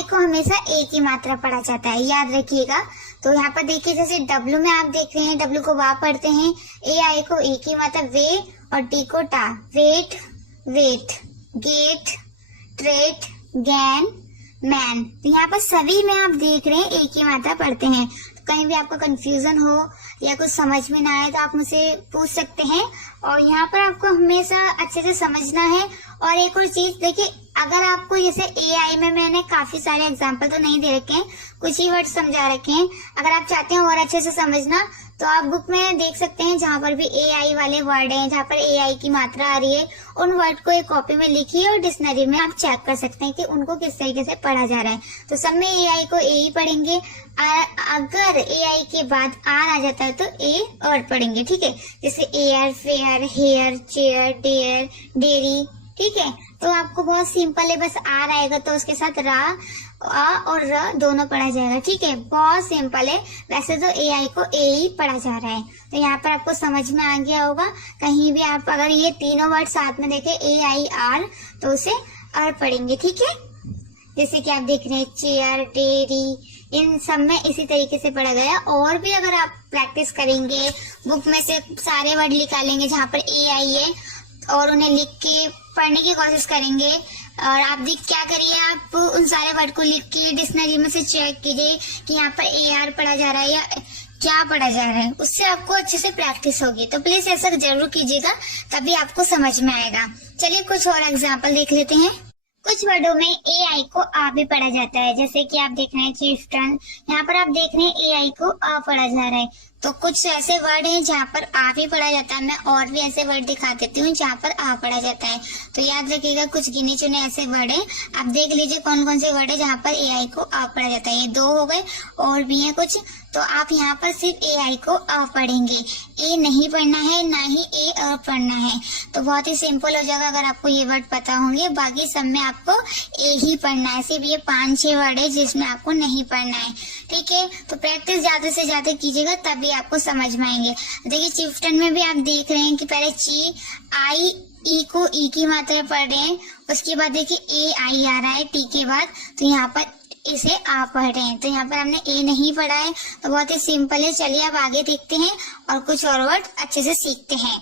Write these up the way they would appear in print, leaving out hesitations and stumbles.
आई को हमेशा ए की मात्रा पढ़ा जाता है, याद रखिएगा। तो यहाँ पर देखिए जैसे डब्लू में आप देख रहे हैं, डब्लू को वा पढ़ते हैं, ए आई को ए की मात्रा वे और टी को टा, वेट वेट, गेट ट्रेट, गैन मैन। तो यहाँ पर सभी में आप देख रहे हैं एक ही मात्रा पढ़ते हैं। तो कहीं भी आपको कंफ्यूजन हो या कुछ समझ में ना आए तो आप मुझसे पूछ सकते हैं, और यहाँ पर आपको हमेशा अच्छे से समझना है। और एक और चीज देखिए, अगर आपको जैसे एआई में मैंने काफी सारे एग्जांपल तो नहीं दे रखे हैं, कुछ ही वर्ड समझा रखे हैं। अगर आप चाहते हैं और अच्छे से समझना तो आप बुक में देख सकते हैं, जहाँ पर भी एआई वाले वर्ड हैं, जहाँ पर एआई की मात्रा आ रही है, उन वर्ड को एक कॉपी में लिखिए और डिक्शनरी में आप चेक कर सकते हैं कि उनको किस तरीके से पढ़ा जा रहा है। तो सब में एआई को ए ही पढ़ेंगे। अगर एआई के बाद आर आ जाता है तो ए और पढ़ेंगे, ठीक है। जैसे air, fair, hair, chair, dare, dairy, ठीक है। तो आपको बहुत सिंपल है, बस आर आएगा तो उसके साथ रा, आ और र दोनों पढ़ा जाएगा, ठीक है। बहुत सिंपल है। वैसे तो एआई को ए ही पढ़ा जा रहा है। तो यहाँ पर आपको समझ में आ गया होगा। कहीं भी आप अगर ये तीनों वर्ड साथ में देखें ए आई आर, तो उसे आर पढ़ेंगे, ठीक है। जैसे कि आप देख रहे हैं चेयर, डेयरी, इन सब में इसी तरीके से पढ़ा गया। और भी अगर आप प्रैक्टिस करेंगे, बुक में से सारे वर्ड निकालेंगे जहाँ पर ए आई है और उन्हें लिख के पढ़ने की कोशिश करेंगे, और आप देख क्या करिए, आप उन सारे वर्ड को लिख के डिक्शनरी में से चेक कीजिए कि यहाँ पर ए आर पढ़ा जा रहा है या क्या पढ़ा जा रहा है। उससे आपको अच्छे से प्रैक्टिस होगी। तो प्लीज ऐसा जरूर कीजिएगा, तभी आपको समझ में आएगा। चलिए कुछ और एग्जाम्पल देख लेते हैं। कुछ वर्डों में ए आई को आ भी पढ़ा जाता है, जैसे कि आप देख रहे हैं चिफ्टन, यहाँ पर आप देख रहे हैं ए आई को आ पढ़ा जा रहा है। तो कुछ ऐसे वर्ड हैं जहाँ पर आ भी पढ़ा जाता है। मैं और भी ऐसे वर्ड दिखा देती हूँ जहाँ पर आ पढ़ा जाता है। तो याद रखिएगा, कुछ गिने चुने ऐसे वर्ड हैं, आप देख लीजिए कौन कौन से वर्ड है जहाँ पर ए आई को आ पढ़ा जाता है। ये 2 हो गए, और भी हैं कुछ। तो आप यहाँ पर सिर्फ ए आई को आ पढ़ेंगे, ए नहीं पढ़ना है, ना ही ए अ पढ़ना है। तो बहुत ही सिंपल हो जाएगा अगर आपको ये वर्ड पता होंगे। बाकी सब में आपको ए ही पढ़ना है। सिर्फ ये 5-6 वर्ड है जिसमें आपको नहीं पढ़ना है, ठीक है। तो प्रैक्टिस ज्यादा से ज्यादा कीजिएगा, तभी आपको समझ में आएंगे। देखिए चिफ्टन में भी आप देख रहे हैं कि पहले ची आई ई को ई की मात्रा पढ़ रहे हैं, उसके बाद देखिए ए आई आ रहा है टी के बाद, तो यहाँ पर इसे आ पढ़ रहे हैं। तो यहाँ पर हमने ए नहीं पढ़ा है। तो बहुत ही सिंपल है। चलिए अब आगे देखते हैं और कुछ और वर्ड अच्छे से सीखते हैं।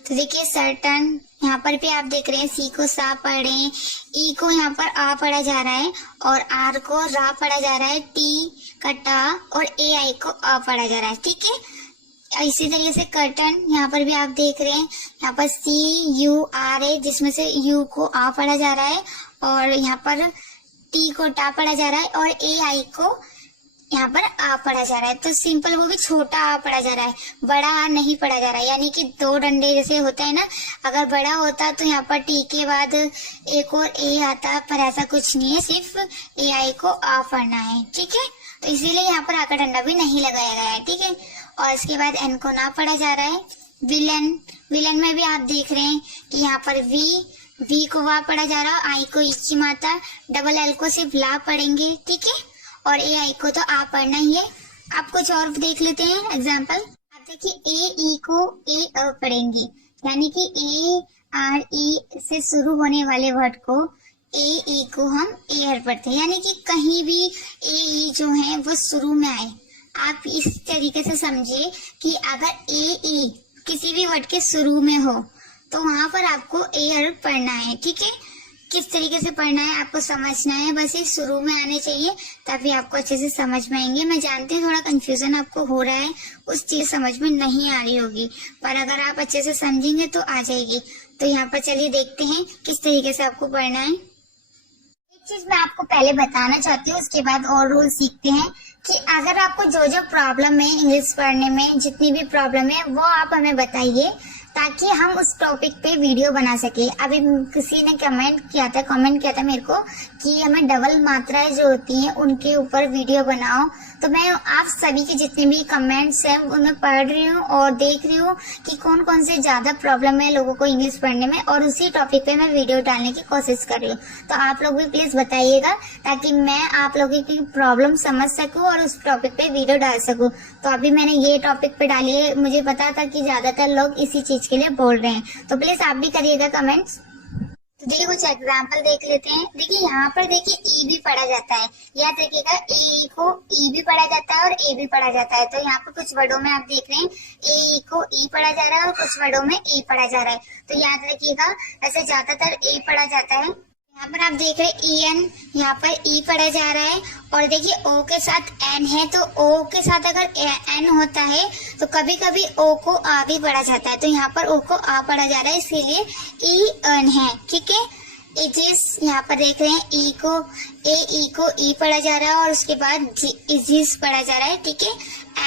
तो देखिए सर्टन, यहाँ पर भी आप देख रहे हैं सी को सा पढ़ रहे हैं, ई को यहाँ पर आ पढ़ा जा रहा है और आर को रा पढ़ा जा रहा है, टी का टा और ए आई को आ पढ़ा जा रहा है, ठीक है। इसी तरीके से कर्टन, यहाँ पर भी आप देख रहे हैं, यहाँ पर सी यू आर है जिसमें से यू को आ पढ़ा जा रहा है और यहाँ पर टी को टा पढ़ा जा रहा है और ए आई को यहाँ पर आ पढ़ा जा रहा है। तो सिंपल, वो भी छोटा आ पढ़ा जा रहा है, बड़ा आ नहीं पढ़ा जा रहा है। यानी कि 2 डंडे जैसे होता है ना, अगर बड़ा होता तो यहाँ पर टी के बाद एक और ए आता, पर ऐसा कुछ नहीं है, सिर्फ ए आई को आ पढ़ना है, ठीक है। तो इसीलिए यहाँ पर आ का डंडा भी नहीं लगाया गया है, ठीक है। और इसके बाद एन को ना पढ़ा जा रहा है। विलन, विलन में भी आप देख रहे हैं कि यहाँ पर वी को वा पढ़ा जा रहा है, आई को ई की मात्रा, डबल एल को सिर्फ ला पढ़ेंगे, ठीक है। और ए आई को तो आ पढ़ना ही है। आप कुछ और देख लेते हैं एग्जाम्पल। आप देखिए ए ई को ए अ पढ़ेंगे, यानी कि ए आर ई से शुरू होने वाले वर्ड को ए ई को हम एयर पढ़ते हैं, यानी कि कहीं भी ए ई जो है वो शुरू में आए। आप इस तरीके से समझिए कि अगर ए ई किसी भी वर्ड के शुरू में हो तो वहां पर आपको एयर पढ़ना है, ठीक है। किस तरीके से पढ़ना है आपको समझना है, बस ये शुरू में आने चाहिए, तभी आपको अच्छे से समझ में आएंगे। मैं जानती हूँ थोड़ा कंफ्यूजन आपको हो रहा है, कुछ चीज समझ में नहीं आ रही होगी, पर अगर आप अच्छे से समझेंगे तो आ जाएगी। तो यहाँ पर चलिए देखते हैं किस तरीके से आपको पढ़ना है। एक चीज मैं आपको पहले बताना चाहती हूँ, उसके बाद और रूल सीखते हैं कि अगर आपको जो जो प्रॉब्लम है इंग्लिश पढ़ने में, जितनी भी प्रॉब्लम है वो आप हमें बताइए, ताकि हम उस टॉपिक पे वीडियो बना सके। अभी किसी ने कमेंट किया था मेरे को कि हमें डबल मात्राएं जो होती हैं उनके ऊपर वीडियो बनाओ। तो मैं आप सभी के जितने भी कमेंट्स हैं उनमें पढ़ रही हूँ और देख रही हूँ कि कौन कौन से ज्यादा प्रॉब्लम है लोगों को इंग्लिश पढ़ने में, और उसी टॉपिक पे मैं वीडियो डालने की कोशिश कर रही हूँ। तो आप लोग भी प्लीज बताइएगा, ताकि मैं आप लोगों की प्रॉब्लम समझ सकूँ और उस टॉपिक पे वीडियो डाल सकूँ। तो अभी मैंने ये टॉपिक पे डाली है, मुझे पता था कि ज्यादातर लोग इसी चीज के लिए बोल रहे हैं, तो प्लीज आप भी करिएगा कमेंट्स। तो देखिए कुछ एग्जाम्पल देख लेते हैं। देखिए यहाँ पर देखिए ई भी पढ़ा जाता है, याद रखिएगा ए को ई भी पढ़ा जाता है और ए भी पढ़ा जाता है। तो यहाँ पर कुछ वर्डों में आप देख रहे हैं ए को ई पढ़ा जा रहा है और कुछ वर्डों में ए पढ़ा जा रहा है। तो याद रखिएगा ऐसे ज्यादातर ए पढ़ा जाता है। यहाँ पर आप देख रहे हैं ई एन, यहाँ पर ई पढ़ा जा रहा है। और देखिए ओ के साथ एन है, तो ओ के साथ अगर एन होता है तो कभी कभी ओ को आ भी पढ़ा जाता है। तो यहाँ पर ओ को आ पढ़ा जा रहा है, इसीलिए ई एन है। ठीक है, इजिस, यहाँ पर देख रहे हैं ई को ई पढ़ा जा रहा है और उसके बाद इजिस पढ़ा जा रहा है। ठीक है,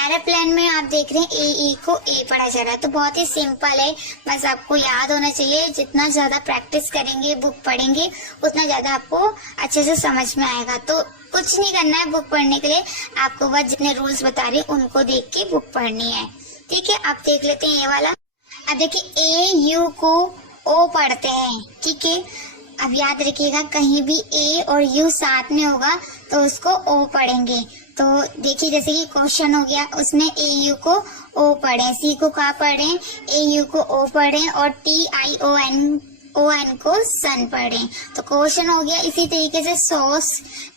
एरोप्लेन में आप देख रहे हैं ए को ए पढ़ा जा रहा है। तो बहुत ही सिंपल है, बस आपको याद होना चाहिए। जितना ज्यादा प्रैक्टिस करेंगे, बुक पढ़ेंगे, उतना ज्यादा आपको अच्छे से समझ में आएगा। तो कुछ नहीं करना है बुक पढ़ने के लिए, आपको बस जितने रूल्स बता रहे हैं उनको देख के बुक पढ़नी है। ठीक है, आप देख लेते हैं ये वाला। अब देखिए ए यू को ओ पढ़ते हैं। ठीक है, अब याद रखिएगा कहीं भी ए और यू साथ में होगा तो उसको ओ पढ़ेंगे। तो देखिए जैसे कि क्वेश्चन हो गया, उसमें ए यू को ओ पढ़े, सी को का पढ़े, ए यू को ओ पढ़े और टी आई ओ एन को सन पढ़े। तो क्वेश्चन हो गया। इसी तरीके से सॉस,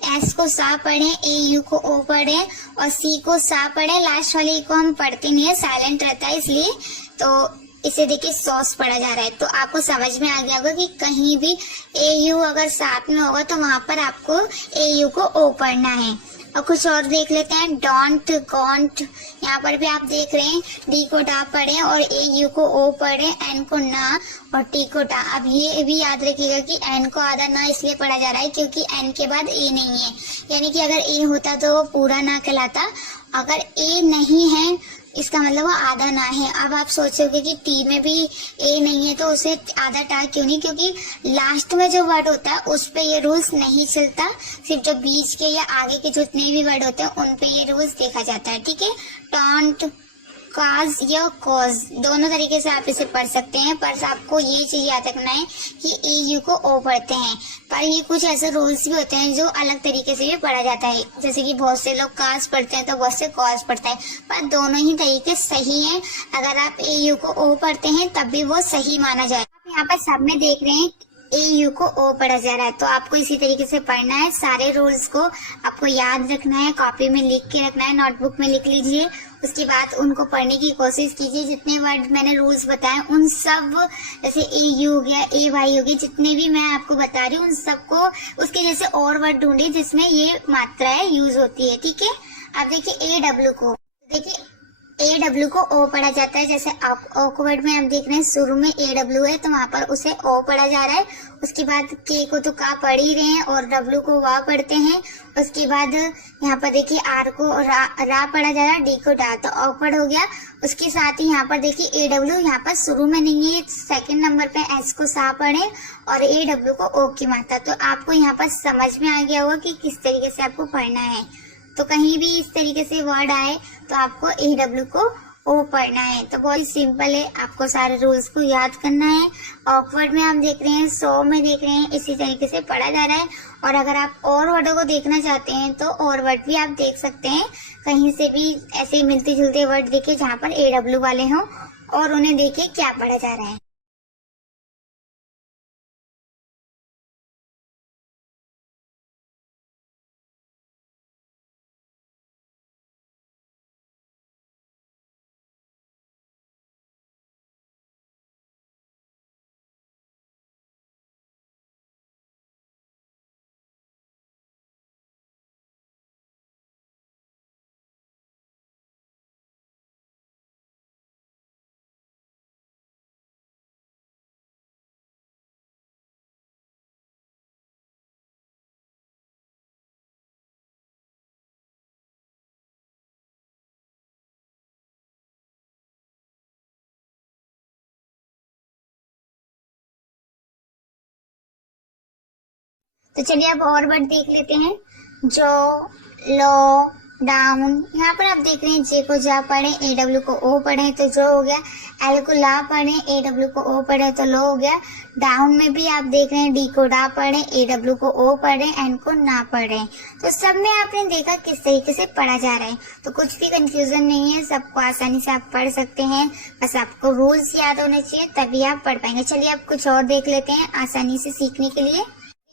एस को सा पढ़े, ए यू को ओ पढ़े और सी को सा पढ़े। लास्ट वाले को हम पढ़ते नहीं है, साइलेंट रहता है इसलिए। तो इसे देखिए सॉस पढ़ा जा रहा है। तो आपको समझ में आ गया होगा कि कहीं भी ए यू अगर साथ में होगा तो वहां पर आपको ए यू को ओ पढ़ना है। और कुछ और देख लेते हैं, डोंट, गॉन्ट, यहाँ पर भी आप देख रहे हैं डी को डा पढ़े और ए यू को ओ पढ़े, एन को ना और टी को टा। अब ये भी याद रखिएगा कि एन को आधा ना इसलिए पढ़ा जा रहा है क्योंकि एन के बाद ए नहीं है, यानी कि अगर ए होता तो वो पूरा ना कहलाता। अगर ए नहीं है इसका मतलब वो आधा ना है। अब आप सोचोगे कि टी में भी ए नहीं है तो उसे आधा टा क्यों नहीं, क्योंकि लास्ट में जो वर्ड होता है उस पे ये रूल्स नहीं चलता, सिर्फ जो बीच के या आगे के जितने भी वर्ड होते हैं उन पे ये रूल्स देखा जाता है। ठीक है, टॉन्ट, काज या कॉज दोनों तरीके से आप इसे पढ़ सकते हैं, पर आपको ये चीज याद रखना है कि ए यू को ओ पढ़ते हैं। पर ये कुछ ऐसे रूल्स भी होते हैं जो अलग तरीके से भी पढ़ा जाता है, जैसे कि बहुत से लोग काज पढ़ते हैं तो बहुत से कॉज पढ़ते हैं, पर दोनों ही तरीके सही हैं। अगर आप ए यू को ओ पढ़ते हैं तब भी वो सही माना जाए। आप यहाँ पर सब में देख रहे हैं ए यू को ओ पढ़ा जा रहा है, तो आपको इसी तरीके से पढ़ना है। सारे रूल्स को आपको याद रखना है, कॉपी में लिख के रखना है, नोटबुक में लिख लीजिए। उसके बाद उनको पढ़ने की कोशिश कीजिए। जितने वर्ड मैंने रूल्स बताए उन सब, जैसे ए यू हो गया, ए वाई हो गई, जितने भी मैं आपको बता रही हूँ उन सबको उसके जैसे और वर्ड ढूंढिए जिसमें ये मात्राएं यूज होती है। ठीक है, अब देखिए ए डब्ल्यू को, देखिए ए डब्ल्यू को ओ पढ़ा जाता है। जैसे ऑकवर्ड में आप देख रहे हैं शुरू में ए डब्ल्यू है तो वहां पर उसे ओ पढ़ा जा रहा है। उसके बाद के को तो का पढ़ ही रहे हैं और डब्ल्यू को वा पढ़ते हैं। उसके बाद यहाँ पर देखिए आर को रा पढ़ा जा रहा है, डी को डा, तो ऑकवर्ड हो गया। उसके साथ ही यहाँ पर देखिए ए डब्ल्यू यहाँ पर शुरू में नहीं है, सेकंड नंबर पे एस को सा पढ़े और ए डब्ल्यू को ओ की मात्रा। तो आपको यहाँ पर समझ में आ गया होगा कि किस तरीके से आपको पढ़ना है। तो कहीं भी इस तरीके से वर्ड आए तो आपको ए डब्ल्यू को ओ पढ़ना है। तो बहुत सिंपल है, आपको सारे रूल्स को याद करना है। ऑकवर्ड में आप देख रहे हैं, सो में देख रहे हैं, इसी तरीके से पढ़ा जा रहा है। और अगर आप और वर्डों को देखना चाहते हैं तो और वर्ड भी आप देख सकते हैं, कहीं से भी ऐसे मिलते जुलते वर्ड देखिए जहाँ पर ए डब्ल्यू वाले हों और उन्हें देखिए क्या पढ़ा जा रहा है। तो चलिए अब और वर्ड देख लेते हैं। जो, लो, डाउन। यहाँ पर आप देख रहे हैं जे को जा पढ़े, ए डब्ल्यू को ओ पढ़े तो जो हो गया, एल को ला पढ़े, ए डब्ल्यू को ओ पढ़े तो लो हो गया। डाउन में भी आप देख रहे हैं डी को डा पढ़े, ए डब्ल्यू को ओ पढ़े, एन को ना पढ़े। तो सब में आपने देखा किस तरीके से पढ़ा जा रहा है, तो कुछ भी कंफ्यूजन नहीं है, सबको आसानी से आप पढ़ सकते हैं। बस आपको रूल्स याद होने चाहिए तभी आप पढ़ पाएंगे। चलिए आप कुछ और देख लेते हैं आसानी से सीखने के लिए।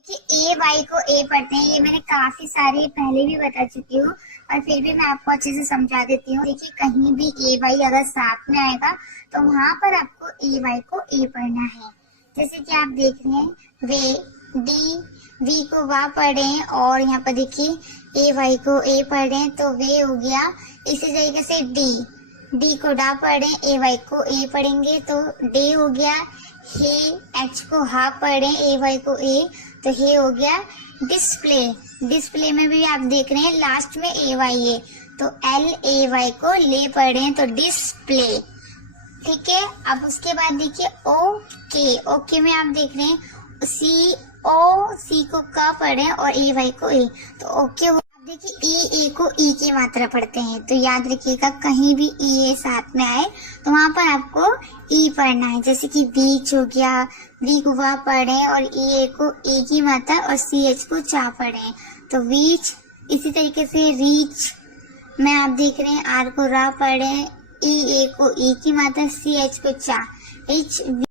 देखिए ए वाई को ए पढ़ते हैं, ये मैंने काफी सारे पहले भी बता चुकी हूँ और फिर भी मैं आपको अच्छे से समझा देती हूँ। देखिए कहीं भी ए वाई अगर साथ में आएगा तो वहां पर आपको ए वाई को ए पढ़ना है। जैसे कि आप देख रहे हैं वे, डी, वी को वा पढ़े और यहाँ पर देखिए ए वाई को ए पढ़े तो वे हो गया। इसी तरीके से डी, डी को डा पढ़े, ए वाई को ए पढ़ेंगे तो डे हो गया। हे, एच को हा पढ़े, ए वाई को ए तो हे हो गया। डिस्प्ले, डिस्प्ले में भी आप देख रहे हैं लास्ट में ए वाई है तो एल ए वाई को ले पढ़े तो डिस्प्ले। ठीक है, अब उसके बाद देखिए ओके, ओके में आप देख रहे हैं सी ओ, सी को का पढ़े और ए वाई को ए तो ओके हो। देखिए ई, ए को ई की मात्रा पढ़ते हैं तो याद रखिएगा कहीं भी ई ए साथ में आए तो वहां पर आपको ई पढ़ना है। जैसे कि बीच हो गया, वी को वा पढ़े और ई ए को ए की मात्रा और सी एच को चा पढ़े तो वीच। इसी तरीके से रीच में आप देख रहे हैं आर को रा पढ़े, ई ए को ई की मात्रा, सी एच को चा, एच